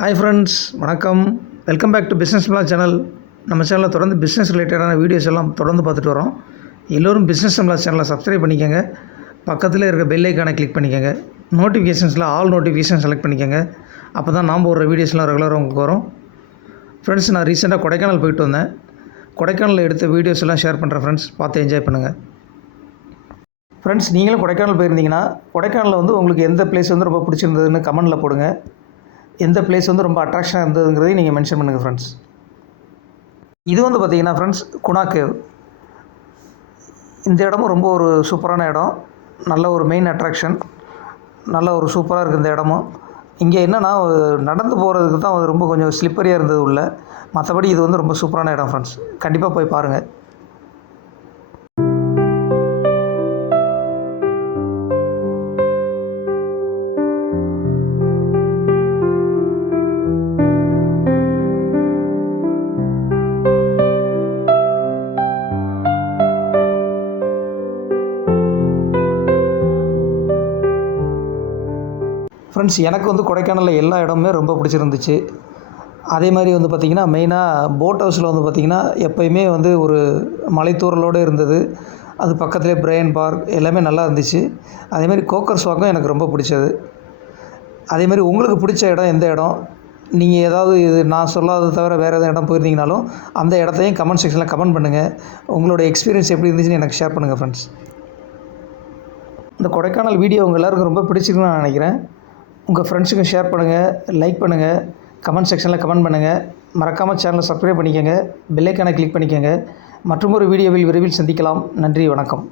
Hi friends, வணக்கம். Welcome back to business மிலா channel. நம்ம சேனலில் தொடர்ந்து பிஸ்னஸ் ரிலேட்டடான வீடியோஸ் எல்லாம் தொடர்ந்து பார்த்துட்டு வரோம். எல்லோரும் பிஸ்னஸ் மிலா சேனலை சப்ஸ்கிரைப் பண்ணிக்கோங்க. பக்கத்தில் இருக்க பெல் ஐக்கானை கிளிக் பண்ணிக்கோங்க. நோட்டிஃபிகேஷன்ஸில் ஆல் நோட்டிஃபிகேஷன் செலக்ட் பண்ணிக்கோங்க. அப்போ தான் நாம் ஒரு வீடியோஸ்லாம் ரெகுலராக உங்களுக்கு வரும். ஃப்ரெண்ட்ஸ், நான் ரீசெண்டாக கொடைக்கானல் போயிட்டு வந்தேன். கொடைக்கானலில் எடுத்த வீடியோஸ் எல்லாம் ஷேர் பண்ணுறேன் ஃப்ரெண்ட்ஸ், பார்த்து என்ஜாய் பண்ணுங்கள். ஃப்ரெண்ட்ஸ், நீங்களும் கொடைக்கானல் போயிருந்தீங்கன்னா கொடைக்கானலில் உங்களுக்கு எந்த பிளேஸ் ரொம்ப பிடிச்சிருந்ததுன்னு கமெண்டில் போடுங்க. எந்த பிளேஸ் ரொம்ப அட்ராக்ஷனாக இருந்ததுங்கிறதையும் நீங்கள் மென்ஷன் பண்ணுங்கள் ஃப்ரெண்ட்ஸ். இது பார்த்திங்கன்னா ஃப்ரெண்ட்ஸ், குணா கேவ். இந்த இடமும் ரொம்ப ஒரு சூப்பரான இடம். நல்ல ஒரு மெயின் அட்ராக்ஷன். நல்ல ஒரு சூப்பராக இருக்குது இந்த இடமும். இங்கே என்னென்னா, நடந்து போகிறதுக்கு தான் ரொம்ப கொஞ்சம் ஸ்லிப்பரியாக இருந்தது உள்ள. மற்றபடி இது ரொம்ப சூப்பரான இடம் ஃப்ரெண்ட்ஸ். கண்டிப்பாக போய் பாருங்கள். ஃப்ரெண்ட்ஸ், எனக்கு கொடைக்கானலில் எல்லா இடமுமே ரொம்ப பிடிச்சிருந்துச்சு. அதே மாதிரி பார்த்திங்கன்னா, மெயினாக போட் ஹவுஸில் பார்த்திங்கன்னா எப்போயுமே ஒரு மலைத்தூரலோடு இருந்தது. அது பக்கத்துலேயே பிரையன் பார்க் எல்லாமே நல்லா இருந்துச்சு. அதேமாதிரி கோக்கர்ஸ் வாக்கும் எனக்கு ரொம்ப பிடிச்சது. அதேமாதிரி உங்களுக்கு பிடிச்ச இடம் எந்த இடம்? நீங்கள் ஏதாவது இது நான் சொல்லாதது தவிர வேறு எதாவது இடம் போயிருந்தீங்கனாலும் அந்த இடத்தையும் கமெண்ட் செக்ஷனில் கமெண்ட் பண்ணுங்கள். உங்களோட எக்ஸ்பீரியன்ஸ் எப்படி இருந்துச்சுன்னு எனக்கு ஷேர் பண்ணுங்கள் ஃப்ரெண்ட்ஸ். இந்த கொடைக்கானல் வீடியோ உங்கள் எல்லாருக்கும் ரொம்ப பிடிச்சிருக்குன்னு நான் நினைக்கிறேன். உங்கள் ஃப்ரெண்ட்ஸுக்கும் ஷேர் பண்ணுங்கள், லைக் பண்ணுங்கள், கமெண்ட் செக்ஷனில் கமெண்ட் பண்ணுங்கள். மறக்காமல் சேனலை சப்ஸ்கிரைப் பண்ணிக்கோங்க, பெல் ஐக்கானை கிளிக் பண்ணிக்கோங்க. மற்றொரு வீடியோவில் விரைவில் சந்திக்கலாம். நன்றி, வணக்கம்.